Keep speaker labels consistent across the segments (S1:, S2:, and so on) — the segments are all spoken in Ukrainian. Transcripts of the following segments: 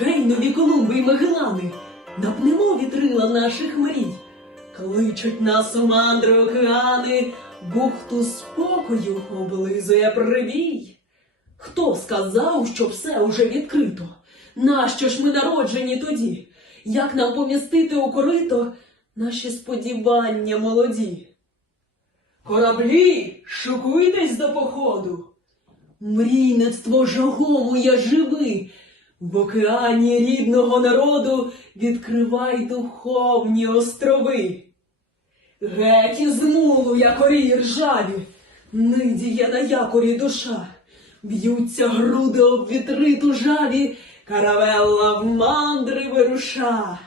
S1: Гейнові колумби й Магелани, напнемо вітрила наших мрій, кличуть нас у мандри океани, бухту спокою облизує прибій. Хто сказав, що все уже відкрито? Нащо ж ми народжені тоді? Як нам помістити у корито наші сподівання молоді? Кораблі, шукуйтесь до походу. Мрійництво жагому я живи. В океані рідного народу відкривай духовні острови. Геть із мулу, орій ржаві, нидіє на якорі душа, б'ються груди об вітри тужаві, каравелла в мандри вируша.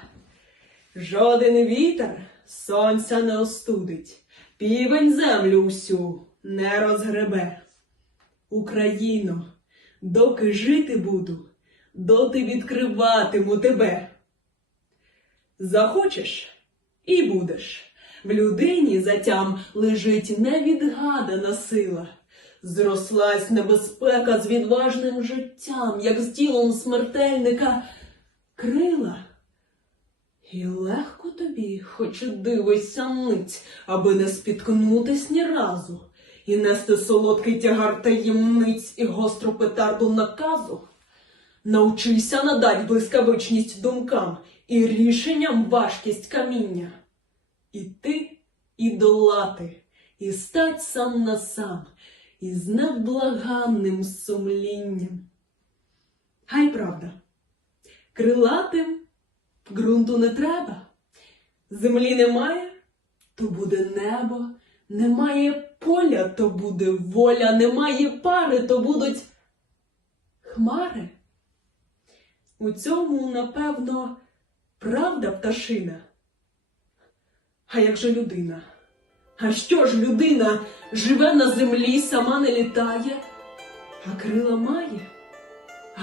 S1: Жоден вітер сонця не остудить, півень землю усю не розгребе. Україно, доки жити буду доти відкриватиму тебе. Захочеш і будеш. В людині затям лежить невідгадана сила. Зрослась небезпека з відважним життям, як з тілом смертельника крила. І легко тобі, хоч дивися мить, аби не спіткнутись ні разу, і нести солодкий тягар таємниць і гостру петарду наказу. Научися надать блискавичність думкам і рішенням важкість каміння. І ти, і долати, і стать сам на сам, із невблаганним сумлінням. Хай правда, крилатим ґрунту не треба, землі немає, то буде небо, немає поля, то буде воля, немає пари, то будуть хмари. У цьому, напевно, правда пташина. А як же людина? А що ж людина живе на землі, сама не літає, а крила має,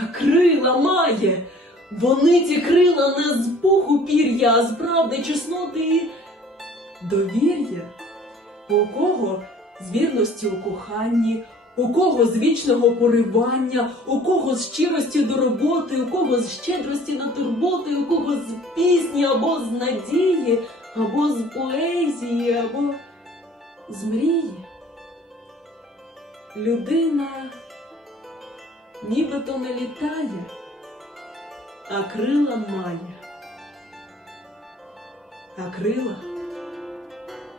S1: а крила має, вони ті крила не з Богу пір'я, а з правди, чесноти і довір'я, у кого з вірності у коханні. У кого з вічного поривання, у кого з щирості до роботи, у кого з щедрості на турботи, у кого з пісні або з надії, або з поезії, або з мрії. Людина нібито не літає, а крила має. А крила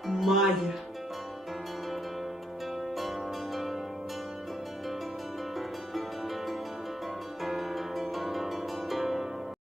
S1: має.